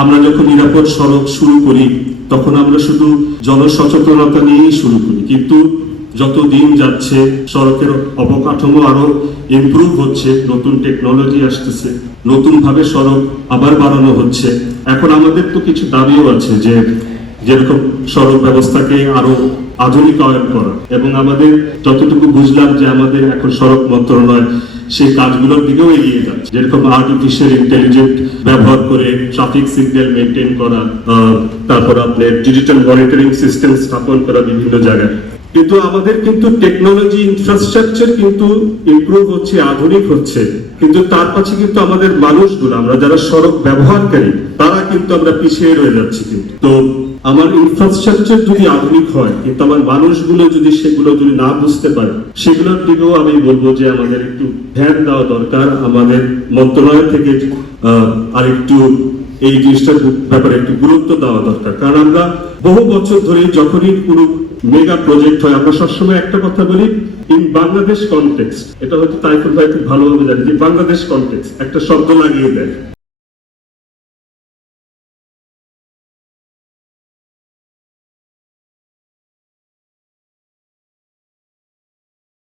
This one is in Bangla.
আমরা যখন নিরাপদ সড়ক শুরু করি তখন আমরা শুধু জনসচেতনতা নিয়েই শুরু করি, কিন্তু যত দিন যাচ্ছে সড়কের অবকাঠামো আরো ইমপ্রুভ হচ্ছে, নতুন টেকনোলজি আসতেছে, নতুন ভাবে সড়ক আবার বাড়ানো হচ্ছে। এখন আমাদের তো কিছু দাবিও আছে, যে যেরকম সড়ক ব্যবস্থাকে আরো আধুনিকায়ন করা, এবং আমাদের যতটুকু বুঝলাম যে আমাদের এখন সড়ক মন্ত্রণালয় সেই কাজগুলোর দিকেও এগিয়ে যাচ্ছে, যেরকম আর্টিফিশিয়াল ইন্টেলিজেন্স ব্যবহার করে ট্রাফিক সিগন্যাল মেনটেন করা, তারপর আপনার ডিজিটাল মনিটরিং সিস্টেম স্থাপন করা বিভিন্ন জায়গায়। কিন্তু আমাদের কিন্তু টেকনোলজি ইনফ্রাস্ট্রাকচার কিন্তু ইমপ্রুভ হচ্ছে, আধুনিক হচ্ছে, কিন্তু তার পাশে কিন্তু আমাদের মানুষগুলো, আমরা যারা সড়ক ব্যবহারকারী, তারা কিন্তু আমরা পিছিয়ে রয়ে যাচ্ছি। কিন্তু তো আমার ইনফ্রাস্ট্রাকচার যদি আধুনিক হয়, কিন্তু আমার মানুষগুলো যদি সেগুলো যদি না বুঝতে পারে, সেগুলোর দিকেও আমি বলবো যে আমাদের একটু ধ্যান দেওয়া দরকার। আমাদের মন্ত্রণালয় থেকে আরেকটু এই জিনিসটার ব্যাপারে একটু গুরুত্ব দেওয়া দরকার। কারণ আমরা বহু বছর ধরে যখনই কোনো মেগা প্রজেক্ট হয়, আমরা সবসময় একটা কথা বলি, ইন বাংলাদেশ কনটেক্সট। এটা হয়তো তাইফুল ভাই খুব ভালোভাবে জানে যে বাংলাদেশ কনটেক্সট একটা শব্দ লাগিয়ে দেয়।